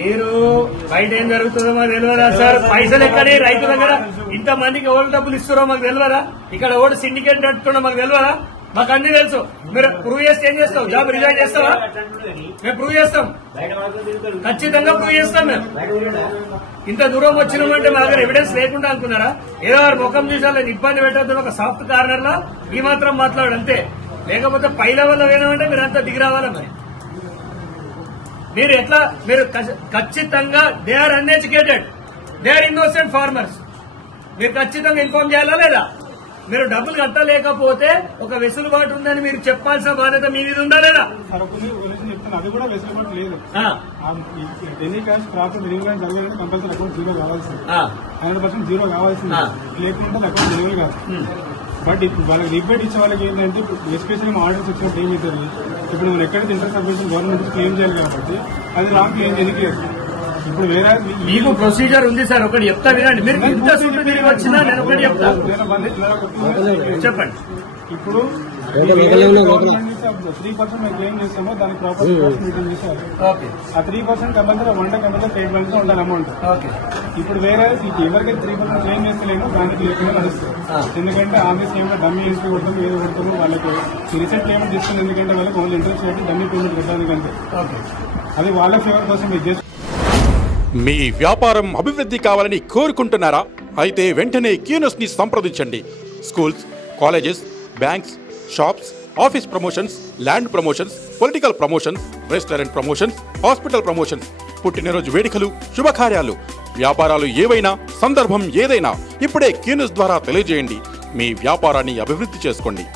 మీరు బయట ఏం జరుగుతుందో మాకు తెలియదా సార్? పైసలు ఎక్కడి రైతుల దగ్గర ఇంతమందికి ఎవరు డబ్బులు ఇస్తారో మాకు తెలియదా? ఇక్కడ ఓటు సిండికేట్ నడుతుండో మాకు తెలియదా? మాకు అన్ని తెలుసు. మీరు ప్రూవ్ చేస్తే ఏం చేస్తావు? జాబ్ రిజైన్ చేస్తావా? మేము ప్రూవ్ చేస్తాం, ఖచ్చితంగా ప్రూవ్ చేస్తాం. మేము ఇంత దూరం వచ్చినామంటే మా దగ్గర ఎవిడెన్స్ లేకుండా అనుకున్నారా? ఏదో వారి ముఖం చూసాలని ఇబ్బంది పెట్టద్దు ఒక సాఫ్ట్ కార్నర్ లో ఈ మాత్రం మాట్లాడు అంతే. లేకపోతే పై లెవెల్లో వేయమంటే మీరు అంతా దిగి రావాలా? మరి మీరు ఎట్లా? మీరు ఖచ్చితంగా they are uneducated, they are innocent farmers. మీరు ఖచ్చితంగా ఇన్ఫార్మ్ చేయాలా లేదా? మీరు డబ్బులు కట్టలేకపోతే ఒక వెసులుబాటు ఉందని మీరు చెప్పాల్సిన బాధ్యత మీ మీద ఉందా లేదా? అది కూడా వెసులుబాటు లేదు. ఎనీ క్యాష్ ప్రాఫిట్ రిలీవెంట్ జరగాలంటే కంపల్సరీ అకౌంట్ జీరో కావాల్సింది, 100% జీరో కావాల్సింది. లేకుంటే అకౌంట్ జీరో కాదు. బట్ ఇప్పుడు వాళ్ళకి రిబేట్ ఇచ్చే వాళ్ళకి ఏంటంటే ఎస్పెషల్లీ ఆర్డర్స్ వచ్చినప్పుడు ఏమవుతుంది, ఇప్పుడు మనం ఎక్కడైతే ఇంట్రెస్ట్ సబ్మిషన్ గవర్నమెంట్ క్లెయిమ్ చేయాలి కాబట్టి అది రాంగ్ క్లెయిమ్ చేయలేదు. ఇప్పుడు వేరే మీకు ప్రొసీజర్ ఉంది సార్, ఒకటి చెప్తా వినండి. మీరు ఇంత చుట్టూ తిరిగి వచ్చినా నేను ఒకటి చెప్తా, చెప్పండి. ఇప్పుడు 3% మేము క్లెయిమ్ చేస్తామో దానికి ప్రాపర్ మీటింగ్ చేశారు. ఆ 3% కంపల్సరీ 1 కంపల్సరీ స్టేట్ బ్యాంక్ లో ఉండాలి అమౌంట్. ఇప్పుడు వేరే ఎవరికైతే 3% క్లెయిమ్ చేస్తలేమో దానికి లేకుండా నడుస్తుంది. ఎందుకంటే ఆఫీస్ ఏమో డమ్మీ ఎంట్రీ కొడతాము, ఏదో కొడతాము వాళ్ళకి రీసెంట్ పేమెంట్ తీసుకుంది. ఎందుకంటే వాళ్ళకి ఓన్లీ ఇంట్రెస్ట్ పెట్టి డమ్మీ పేమెంట్ కొట్టడానికంటే అది వాళ్ళ ఫేవర్ కోసం మీరు. మీ వ్యాపారం అభివృద్ధి కావాలని కోరుకుంటున్నారా? అయితే వెంటనే క్యూనస్ ని సంప్రదించండి. Schools, colleges, banks, shops, office promotions, land promotions, political promotions, restaurant promotions, hospital promotions, పుట్టినరోజు వేడుకలు, శుభకార్యాలు, వ్యాపారాలు ఏవైనా, సందర్భం ఏదైనా ఇప్పుడే క్యూనస్ ద్వారా తెలియజేయండి. మీ వ్యాపారాన్ని అభివృద్ధి చేసుకోండి.